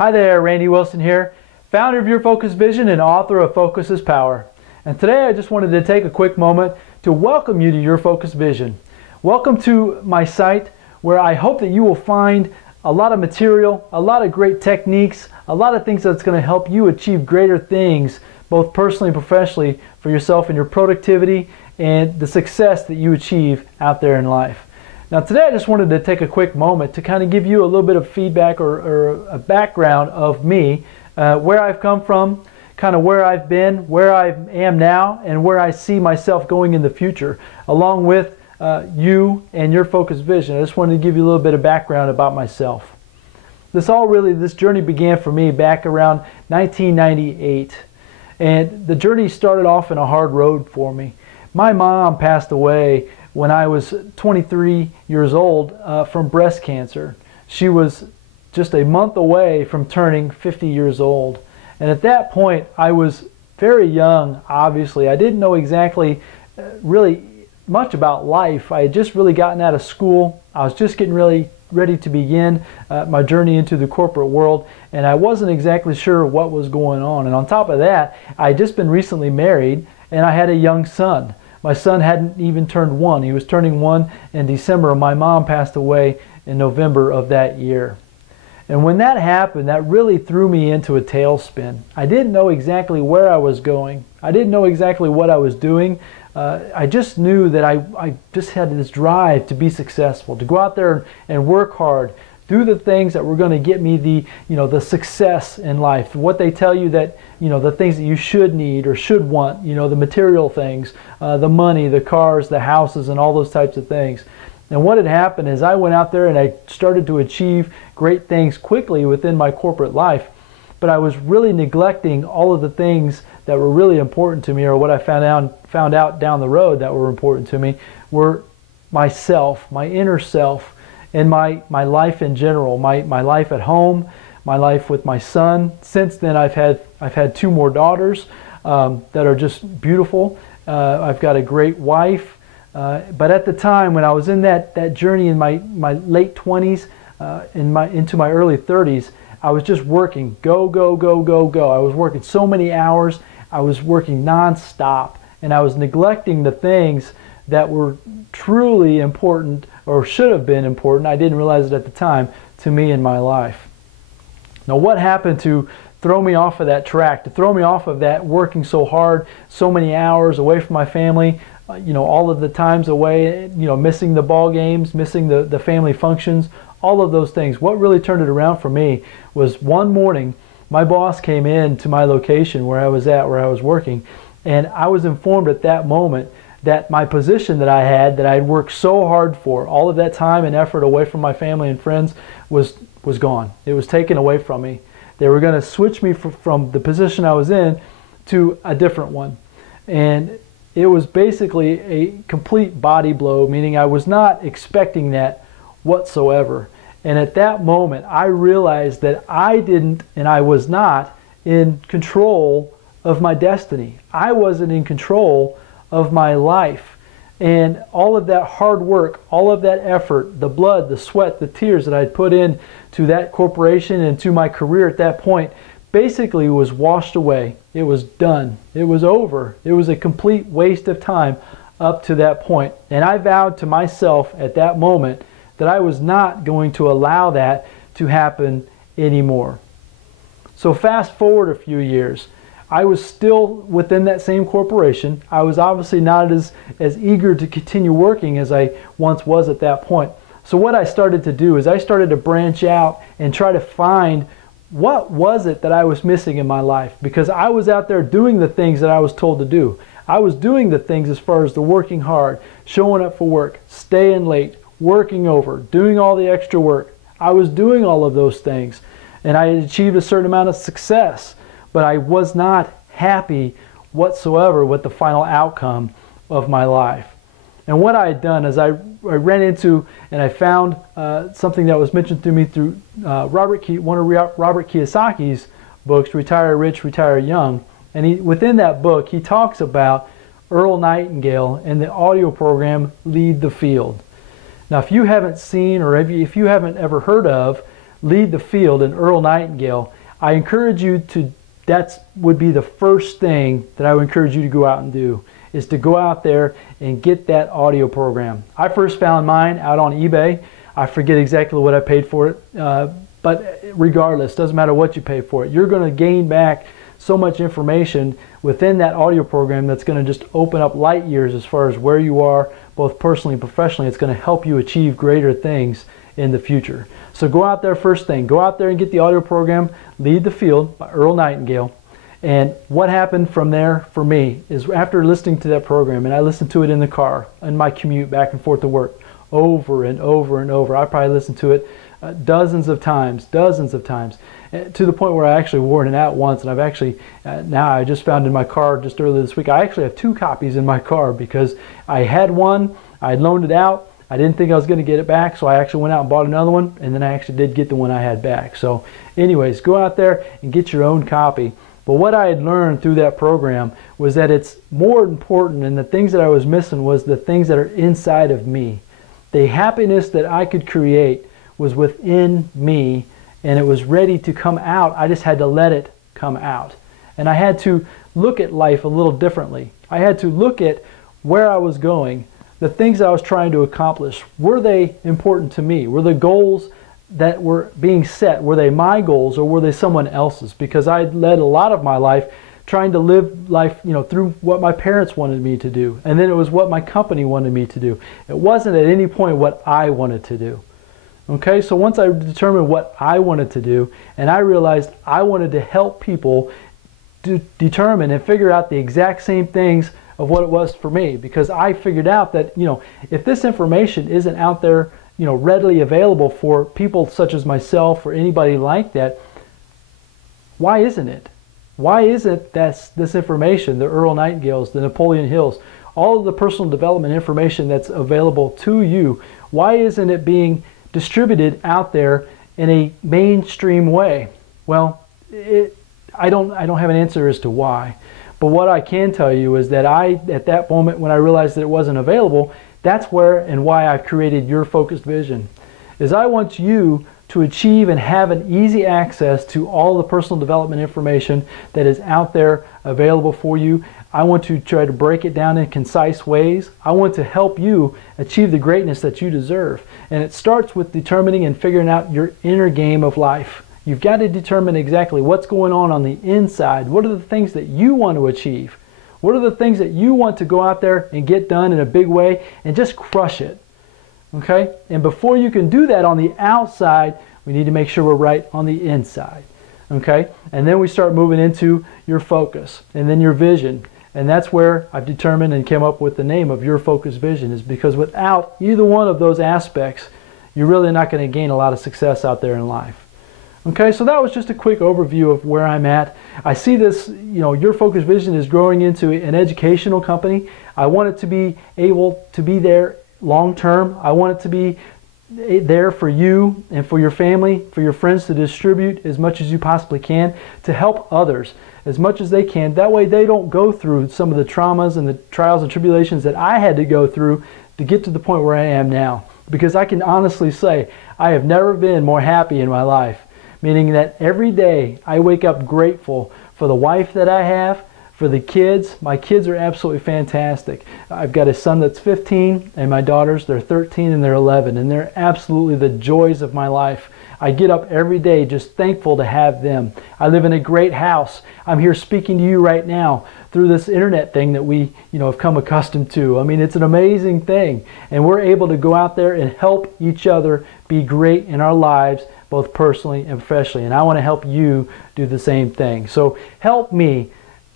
Hi there, Randy Wilson here, founder of Your Focus Vision and author of Focus is Power. And today I just wanted to take a quick moment to welcome you to Your Focus Vision. Welcome to my site where I hope that you will find a lot of material, a lot of great techniques, a lot of things that's going to help you achieve greater things, both personally and professionally, for yourself and your productivity and the success that you achieve out there in life. Now today I just wanted to take a quick moment to kind of give you a little bit of feedback or a background of me, where I've come from, kind of where I've been, where I am now, and where I see myself going in the future, along with you and your focused vision. I just wanted to give you a little bit of background about myself. This journey began for me back around 1998, and the journey started off in a hard road for me. My mom passed away when I was 23 years old from breast cancer. She was just a month away from turning 50 years old. And at that point, I was very young, obviously. I didn't know exactly really much about life. I had just really gotten out of school. I was just getting really ready to begin my journey into the corporate world, and I wasn't exactly sure what was going on. And on top of that, I had just been recently married, and I had a young son. My son hadn't even turned 1. He was turning 1 in December. My mom passed away in November of that year. And when that happened, that really threw me into a tailspin. I didn't know exactly where I was going. I didn't know exactly what I was doing. I just knew that I just had this drive to be successful, to go out there and work hard, do the things that were going to get me the success in life. What they tell you that, the things that you should need or should want, the material things, the money, the cars, the houses, and all those types of things. And what had happened is I went out there and I started to achieve great things quickly within my corporate life, but I was really neglecting all of the things that were really important to me, or what I found out down the road that were important to me were myself, my inner self, and my life in general, my life at home, my life with my son. Since then I've had 2 more daughters that are just beautiful. I've got a great wife. But at the time when I was in that journey in my late 20s, into my early 30s, I was just working, go, go, go, go, go. I was working so many hours. I was working non-stop, and I was neglecting the things that were truly important, or should have been important, I didn't realize it at the time, to me in my life. Now what happened to throw me off of that track, to throw me off of that working so hard, so many hours away from my family, all of the times away, missing the ball games, missing the family functions, all of those things. What really turned it around for me was one morning, my boss came in to my location where I was working, and I was informed at that moment that my position that I had worked so hard for, all of that time and effort away from my family and friends, was gone. It was taken away from me. They were going to switch me from the position I was in to a different one. And it was basically a complete body blow, meaning I was not expecting that whatsoever. And at that moment, I realized that I was not in control of my destiny. I wasn't in control of my life. And all of that hard work, all of that effort, the blood, the sweat, the tears that I'd put in to that corporation and to my career at that point basically was washed away. It was done. It was over. It was a complete waste of time up to that point. And I vowed to myself at that moment that I was not going to allow that to happen anymore. So fast forward a few years. I was still within that same corporation. I was obviously not as eager to continue working as I once was at that point. So what I started to do is I started to branch out and try to find what was it that I was missing in my life, because I was out there doing the things that I was told to do. I was doing the things as far as the working hard, showing up for work, staying late, working over, doing all the extra work. I was doing all of those things, and I had achieved a certain amount of success. But I was not happy whatsoever with the final outcome of my life. And what I had done is I ran into and I found something that was mentioned to me through one of Robert Kiyosaki's books, Retire Rich, Retire Young. And within that book, he talks about Earl Nightingale and the audio program Lead the Field. Now, if you haven't seen or if you haven't ever heard of Lead the Field and Earl Nightingale, I encourage you to, that would be the first thing that I would encourage you to go out and do, is to go out there and get that audio program. I first found mine out on eBay. I forget exactly what I paid for it, but regardless, doesn't matter what you pay for it, you're going to gain back so much information within that audio program that's going to just open up light years as far as where you are, both personally and professionally. It's going to help you achieve greater things in the future. So go out there, first thing, go out there and get the audio program, Lead the Field by Earl Nightingale. And what happened from there for me is, after listening to that program, and I listened to it in the car, in my commute back and forth to work, over and over and over. I probably listened to it dozens of times, to the point where I actually wore it out once. And I've actually, now I just found in my car just earlier this week, I actually have 2 copies in my car, because I had one, I loaned it out, I didn't think I was going to get it back, so I actually went out and bought another one, and then I actually did get the one I had back. So anyways, go out there and get your own copy. But what I had learned through that program was that it's more important, and the things that I was missing was the things that are inside of me. The happiness that I could create was within me, and it was ready to come out. I just had to let it come out. And I had to look at life a little differently. I had to look at where I was going, the things that I was trying to accomplish. Were they important to me? Were the goals that were being set, were they my goals, or were they someone else's? Because I led a lot of my life trying to live life, through what my parents wanted me to do. And then it was what my company wanted me to do. It wasn't at any point what I wanted to do. Okay, so once I determined what I wanted to do, and I realized I wanted to help people to determine and figure out the exact same things of what it was for me, because I figured out that, if this information isn't out there, readily available for people such as myself or anybody like that, why isn't it? Why isn't this information, the Earl Nightingales, the Napoleon Hills, all of the personal development information that's available to you, why isn't it being distributed out there in a mainstream way? Well, I don't have an answer as to why. But what I can tell you is that at that moment when I realized that it wasn't available, that's where and why I've created Your Focused Vision. Is I want you to achieve and have an easy access to all the personal development information that is out there available for you. I want to try to break it down in concise ways. I want to help you achieve the greatness that you deserve. And it starts with determining and figuring out your inner game of life. You've got to determine exactly what's going on the inside. What are the things that you want to achieve? What are the things that you want to go out there and get done in a big way and just crush it? Okay? And before you can do that on the outside, we need to make sure we're right on the inside. Okay? And then we start moving into your focus and then your vision. And that's where I've determined and came up with the name of Your Focused Vision, is because without either one of those aspects, you're really not going to gain a lot of success out there in life. Okay, so that was just a quick overview of where I'm at. I see this, Your Focused Vision is growing into an educational company. I want it to be able to be there long term. I want it to be there for you and for your family, for your friends, to distribute as much as you possibly can, to help others as much as they can. That way they don't go through some of the traumas and the trials and tribulations that I had to go through to get to the point where I am now. Because I can honestly say I have never been more happy in my life. Meaning that every day I wake up grateful for the wife that I have, for the kids. My kids are absolutely fantastic. I've got a son that's 15 and my daughters, they're 13 and they're 11, and they're absolutely the joys of my life. I get up every day just thankful to have them. I live in a great house. I'm here speaking to you right now through this internet thing that we have come accustomed to. I mean, it's an amazing thing. And we're able to go out there and help each other be great in our lives, both personally and professionally. And I want to help you do the same thing. So help me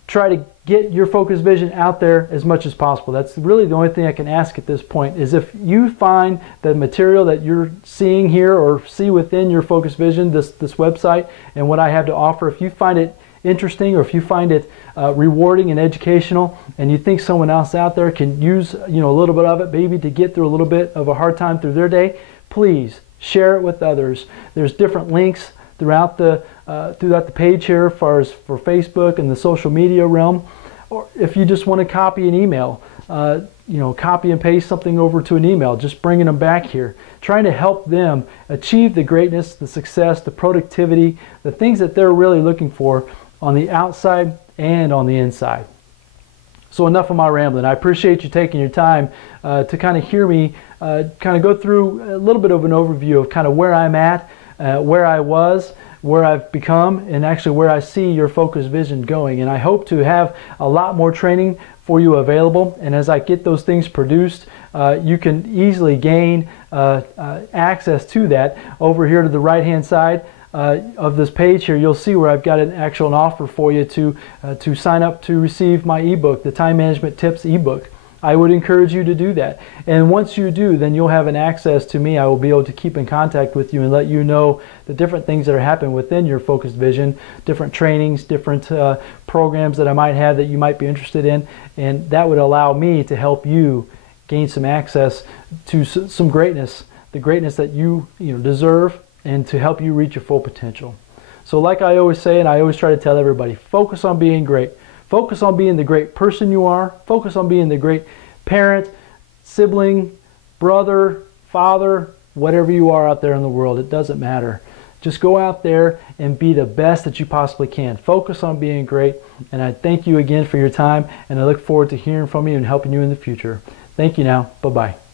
try to get Your Focused Vision out there as much as possible. That's really the only thing I can ask at this point, is if you find the material that you're seeing here or see within Your Focused Vision, this website and what I have to offer, if you find it interesting or if you find it rewarding and educational, and you think someone else out there can use a little bit of it, maybe to get through a little bit of a hard time through their day, please share it with others. There's different links throughout the page here, as far as for Facebook and the social media realm. Or if you just want to copy an email, copy and paste something over to an email, just bringing them back here, trying to help them achieve the greatness, the success, the productivity, the things that they're really looking for on the outside and on the inside. So enough of my rambling. I appreciate you taking your time to kind of hear me kind of go through a little bit of an overview of kind of where I'm at, where I was, where I've become, and actually where I see your focus vision going. And I hope to have a lot more training for you available. And as I get those things produced, you can easily gain access to that. Over here to the right hand side of this page here, you'll see where I've got an offer for you to sign up to receive my ebook, the Time Management Tips ebook. I would encourage you to do that. And once you do, then you'll have an access to me. I will be able to keep in contact with you and let you know the different things that are happening within your focused vision, different trainings, different programs that I might have that you might be interested in. And that would allow me to help you gain some access to some greatness, the greatness that you deserve, and to help you reach your full potential. So like I always say, and I always try to tell everybody, focus on being great. Focus on being the great person you are. Focus on being the great parent, sibling, brother, father, whatever you are out there in the world. It doesn't matter. Just go out there and be the best that you possibly can. Focus on being great. And I thank you again for your time, and I look forward to hearing from you and helping you in the future. Thank you now. Bye-bye.